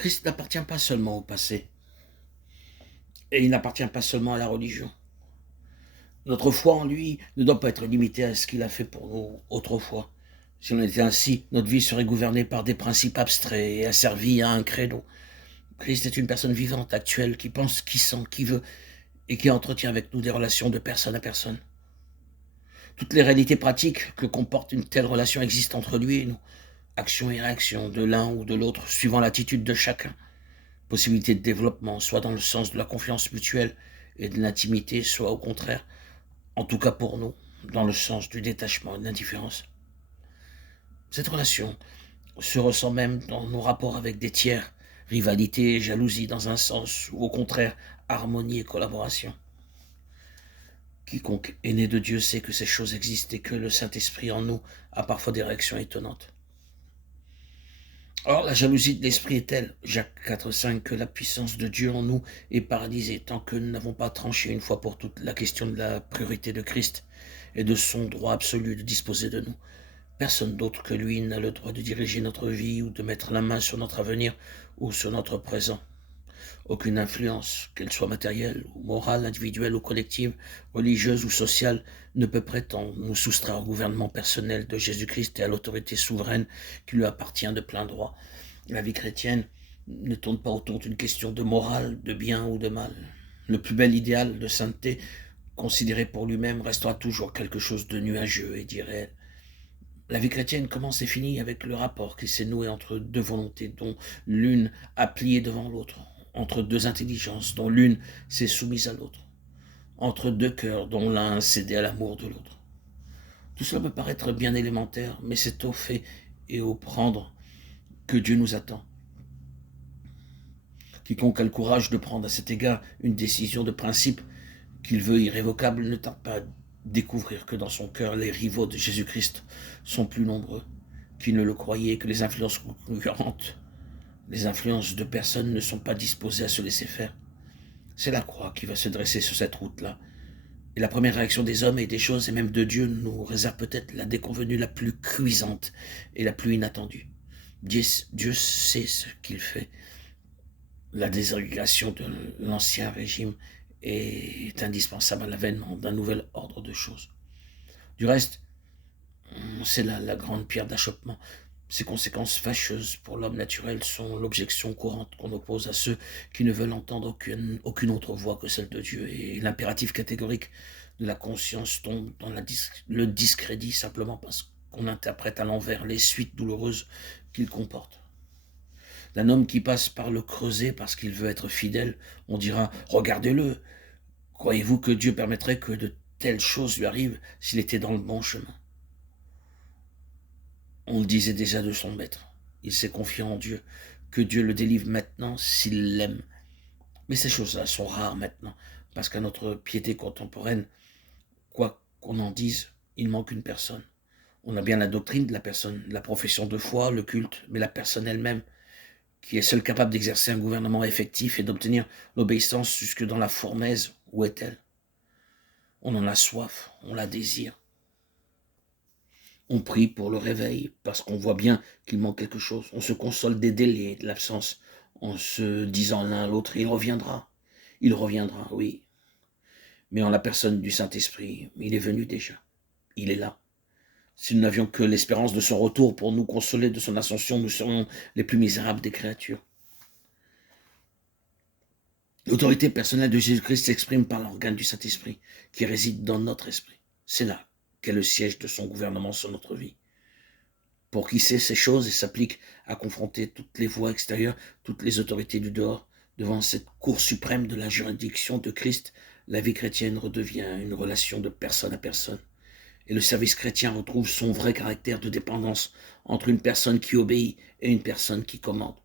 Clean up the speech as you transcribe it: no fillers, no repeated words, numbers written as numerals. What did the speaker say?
Christ n'appartient pas seulement au passé, et il n'appartient pas seulement à la religion. Notre foi en lui ne doit pas être limitée à ce qu'il a fait pour nous autrefois. Si on était ainsi, notre vie serait gouvernée par des principes abstraits et asservie à un credo. Christ est une personne vivante, actuelle, qui pense, qui sent, qui veut, et qui entretient avec nous des relations de personne à personne. Toutes les réalités pratiques que comporte une telle relation existent entre lui et nous. Action et réaction de l'un ou de l'autre, suivant l'attitude de chacun. Possibilité de développement, soit dans le sens de la confiance mutuelle et de l'intimité, soit au contraire, en tout cas pour nous, dans le sens du détachement et de l'indifférence. Cette relation se ressent même dans nos rapports avec des tiers, rivalité et jalousie dans un sens, ou au contraire, harmonie et collaboration. Quiconque est né de Dieu sait que ces choses existent et que le Saint-Esprit en nous a parfois des réactions étonnantes. Or, la jalousie de l'esprit est telle, Jacques 4,5, que la puissance de Dieu en nous est paralysée tant que nous n'avons pas tranché une fois pour toutes la question de la priorité de Christ et de son droit absolu de disposer de nous. Personne d'autre que lui n'a le droit de diriger notre vie ou de mettre la main sur notre avenir ou sur notre présent. Aucune influence, qu'elle soit matérielle ou morale, individuelle ou collective, religieuse ou sociale, ne peut prétendre nous soustraire au gouvernement personnel de Jésus-Christ et à l'autorité souveraine qui lui appartient de plein droit. La vie chrétienne ne tourne pas autour d'une question de morale, de bien ou de mal. Le plus bel idéal de sainteté, considéré pour lui-même, restera toujours quelque chose de nuageux et d'irréel. La vie chrétienne commence et finit avec le rapport qui s'est noué entre deux volontés dont l'une a plié devant l'autre, entre deux intelligences dont l'une s'est soumise à l'autre, entre deux cœurs dont l'un a cédé à l'amour de l'autre. Tout cela peut paraître bien élémentaire, mais c'est au fait et au prendre que Dieu nous attend. Quiconque a le courage de prendre à cet égard une décision de principe qu'il veut irrévocable ne tarde pas à découvrir que dans son cœur les rivaux de Jésus-Christ sont plus nombreux qu'il ne le croyait, que les influences concurrentes, les influences de personnes ne sont pas disposées à se laisser faire. C'est la croix qui va se dresser sur cette route-là. Et la première réaction des hommes et des choses, et même de Dieu, nous réserve peut-être la déconvenue la plus cuisante et la plus inattendue. Dieu sait ce qu'il fait. La désagrégation de l'ancien régime est indispensable à l'avènement d'un nouvel ordre de choses. Du reste, c'est là la grande pierre d'achoppement. Ces conséquences fâcheuses pour l'homme naturel sont l'objection courante qu'on oppose à ceux qui ne veulent entendre aucune autre voix que celle de Dieu, et l'impératif catégorique de la conscience tombe dans le discrédit simplement parce qu'on interprète à l'envers les suites douloureuses qu'il comporte. D'un homme qui passe par le creuset parce qu'il veut être fidèle, on dira « Regardez-le, croyez-vous que Dieu permettrait que de telles choses lui arrivent s'il était dans le bon chemin ?» On le disait déjà de son maître. Il s'est confié en Dieu, que Dieu le délivre maintenant s'il l'aime. Mais ces choses-là sont rares maintenant, parce qu'à notre piété contemporaine, quoi qu'on en dise, il manque une personne. On a bien la doctrine de la personne, la profession de foi, le culte, mais la personne elle-même, qui est seule capable d'exercer un gouvernement effectif et d'obtenir l'obéissance jusque dans la fournaise, où est-elle? On en a soif, on la désire. On prie pour le réveil parce qu'on voit bien qu'il manque quelque chose. On se console des délais, de l'absence, en se disant l'un à l'autre, il reviendra. Il reviendra, oui. Mais en la personne du Saint-Esprit, il est venu déjà. Il est là. Si nous n'avions que l'espérance de son retour pour nous consoler de son ascension, nous serions les plus misérables des créatures. L'autorité personnelle de Jésus-Christ s'exprime par l'organe du Saint-Esprit qui réside dans notre esprit. C'est là qu'est le siège de son gouvernement sur notre vie. Pour qui sait ces choses et s'applique à confronter toutes les voies extérieures, toutes les autorités du dehors, devant cette cour suprême de la juridiction de Christ, la vie chrétienne redevient une relation de personne à personne. Et le service chrétien retrouve son vrai caractère de dépendance entre une personne qui obéit et une personne qui commande.